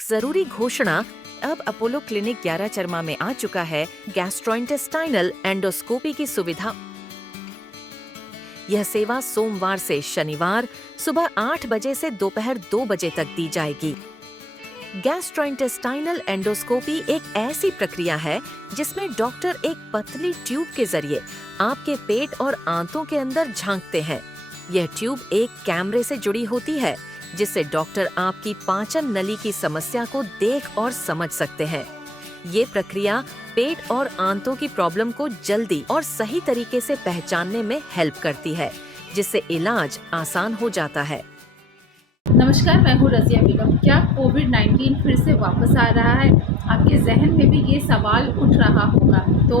एक जरूरी घोषणा, अब अपोलो क्लिनिक 11 चरमा में आ चुका है गैस्ट्रोइंटेस्टाइनल एंडोस्कोपी की सुविधा। यह सेवा सोमवार से शनिवार सुबह 8 बजे से दोपहर 2 बजे तक दी जाएगी। गैस्ट्रोइंटेस्टाइनल एंडोस्कोपी एक ऐसी प्रक्रिया है जिसमें डॉक्टर एक पतली ट्यूब के जरिए आपके पेट और आंतों के अंदर झांकते हैं। यह ट्यूब एक कैमरे से जुड़ी होती है जिससे डॉक्टर आपकी पाचन नली की समस्या को देख और समझ सकते हैं। ये प्रक्रिया पेट और आंतों की प्रॉब्लम को जल्दी और सही तरीके से पहचानने में हेल्प करती है, जिससे इलाज आसान हो जाता है। नमस्कार, मैं हूँ रज़िया बेगम। क्या कोविड-19 फिर से वापस आ रहा है? आपके जहन में भी ये सवाल उठ रहा होगा। तो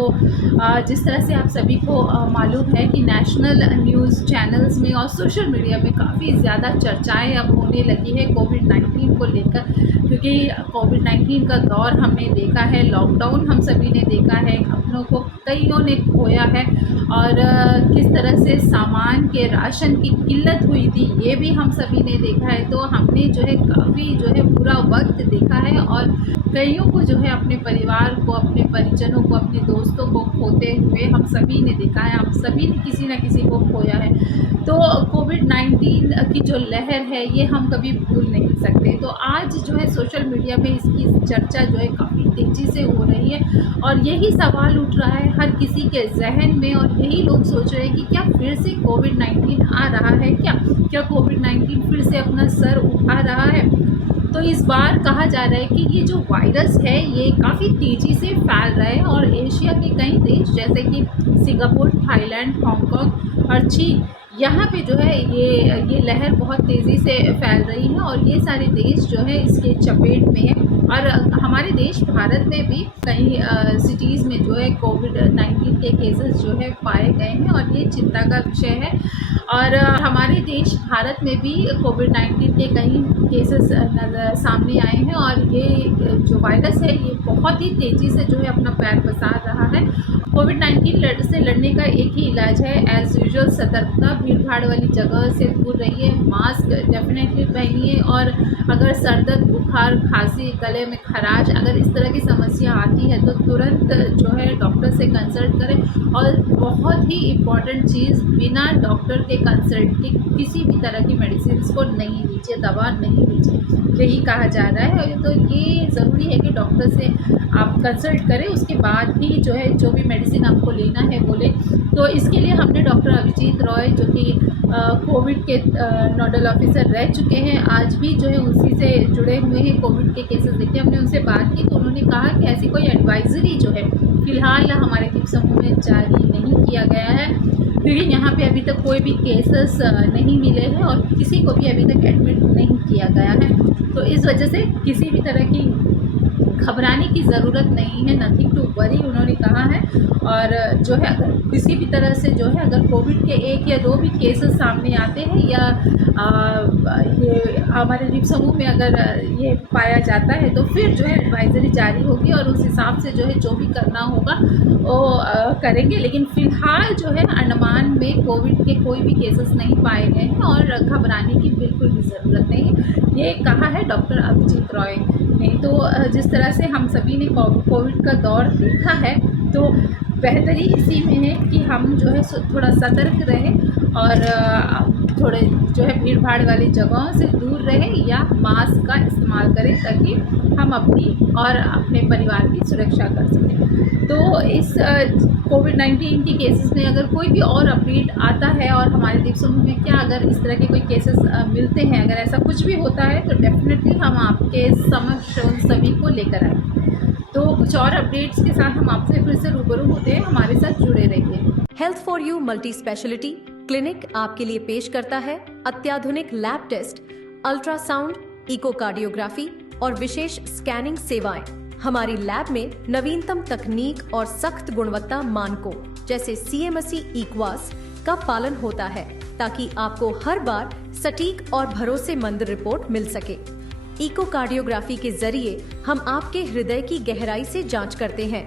जिस तरह से आप सभी को मालूम है कि नेशनल न्यूज़ चैनल्स में और सोशल मीडिया में काफ़ी ज़्यादा चर्चाएं अब होने लगी है कोविड-19 को लेकर, क्योंकि कोविड-19 का दौर हमने देखा है, लॉकडाउन हम सभी ने देखा है, अपनों को कईयों ने खोया है और किस तरह से सामान के राशन की किल्लत हुई थी ये भी हम सभी ने देखा है। तो हमने जो है काफ़ी बुरा वक्त देखा है और कईयों को अपने परिवार को, अपने परिजनों को, अपने दोस्तों को खोते हुए हम सभी ने देखा है। हम सभी ने किसी न किसी को खोया है। तो कोविड-19 की जो लहर है ये हम कभी भूल नहीं सकते। तो आज सोशल मीडिया में इसकी चर्चा काफ़ी तेज़ी से हो रही है और यही सवाल उठ रहा है हर किसी के जहन में और यही लोग सोच रहे हैं कि क्या फिर से कोविड-19 आ रहा है, क्या कोविड-19 फिर से अपना सर उठा रहा है। तो इस बार कहा जा रहा है कि ये जो वायरस है ये काफ़ी तेज़ी से फैल रहा है और एशिया के कई देश जैसे कि सिंगापुर, थाईलैंड, हांगकांग और चीन, यहाँ पे ये लहर बहुत तेज़ी से फैल रही है और ये सारे देश इसके चपेट में है। और हमारे देश भारत में भी कई सिटीज़ में कोविड-19 के केसेस पाए गए हैं और ये चिंता का विषय है। और हमारे देश भारत में भी कोविड-19 के कई केसेस सामने आए हैं और ये जो वायरस है ये बहुत ही तेज़ी से अपना पैर पसार रहा है। कोविड-19 से लड़ने का एक ही इलाज है, एज़ यूजुअल सतर्कता, भीड़-भाड़ वाली जगह से दूर रहिए, मास्क डेफिनेटली पहनिए और अगर सर दर्द, बुखार, खांसी, गले में खराश अगर इस तरह की समस्या आती है तो तुरंत डॉक्टर से कंसल्ट करें और बहुत ही इम्पॉर्टेंट चीज़, बिना डॉक्टर के कंसल्ट के किसी भी तरह की मेडिसिन को नहीं लीजिए, दवा नहीं लीजिए, यही कहा जा रहा है। तो ये ज़रूरी है कि डॉक्टर से आप कंसल्ट करें, उसके बाद ही जो भी मेडिसिन आपको लेना है वो लें। तो इसके लिए हमने डॉक्टर अभिजीत रॉय जो कि कोविड के नोडल ऑफिसर रह चुके हैं, आज भी उसी से जुड़े हुए हैं, कोविड के केसेस देखते हमने उनसे बात की तो उन्होंने कहा कि ऐसी कोई एडवाइजरी फ़िलहाल हमारे द्वीप समूह में जारी नहीं किया गया है, क्योंकि यहाँ पे अभी तक कोई भी केसेस नहीं मिले हैं और किसी को भी अभी तक एडमिट नहीं किया गया है। तो इस वजह से किसी भी तरह की घबराने की ज़रूरत नहीं है, नथिंग टू वरी उन्होंने कहा है। और अगर किसी भी तरह से अगर कोविड के 1 या 2 भी केसेस सामने आते हैं या ये हमारे द्वीप समूह में अगर ये पाया जाता है तो फिर एडवाइजरी जारी होगी और उस हिसाब से जो भी करना होगा वो करेंगे। लेकिन फ़िलहाल अंडमान में कोविड के कोई भी केसेस नहीं पाए गए हैं और घबराने की बिल्कुल भी ज़रूरत नहीं है, ये कहा है डॉक्टर अभिजीत रॉय ने। तो जिस तरह से हम सभी ने कोविड का दौर देखा है तो बेहतरी इसी में है कि हम थोड़ा सतर्क रहें और थोड़े भीड़-भाड़ वाली जगहों से दूर रहें या मास्क का इस्तेमाल करें ताकि हम अपनी और अपने परिवार की सुरक्षा कर सकें। तो इस कोविड-19 के केसेस में अगर कोई भी और अपडेट आता है और हमारे द्वीप समूह में क्या अगर इस तरह के कोई केसेस मिलते हैं, अगर ऐसा कुछ भी होता है तो डेफिनेटली हम आपके समक्ष उन सभी को लेकर आएंगे। तो कुछ और अपडेट्स के साथ हम आपसे फिर से रूबरू होते हैं, हमारे साथ जुड़े रहिए। Health for you multi speciality clinic आपके लिए पेश करता है अत्याधुनिक लैब टेस्ट, अल्ट्रासाउंड, इकोकार्डियोग्राफी और विशेष स्कैनिंग सेवाएं। हमारी लैब में नवीनतम तकनीक और सख्त गुणवत्ता मानकों जैसे CMSE इक्वास का पालन होता है ताकि आपको हर बार सटीक और भरोसेमंद रिपोर्ट मिल सके। इकोकार्डियोग्राफी के जरिए हम आपके हृदय की गहराई से जांच करते हैं।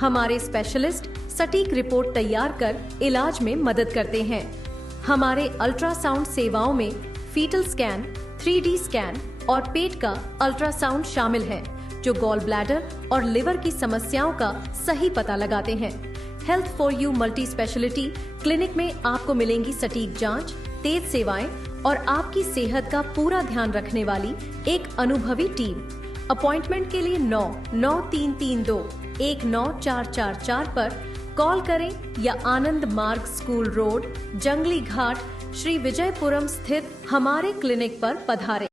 हमारे स्पेशलिस्ट सटीक रिपोर्ट तैयार कर इलाज में मदद करते हैं। हमारे अल्ट्रासाउंड सेवाओं में फीटल स्कैन, 3D स्कैन, और पेट का अल्ट्रासाउंड शामिल है, जो गॉल ब्लैडर और लिवर की समस्याओं का सही पता लगाते हैं। Health for you multi speciality clinic में आपको मिलेंगी सटीक जांच, तेज सेवाएं और आपकी सेहत का पूरा ध्यान रखने वाली एक अनुभवी टीम। अपॉइंटमेंट के लिए 99332-19444 पर कॉल करें या आनंद मार्ग स्कूल रोड, जंगली घाट, श्री विजयपुरम स्थित हमारे क्लिनिक पर पधारें।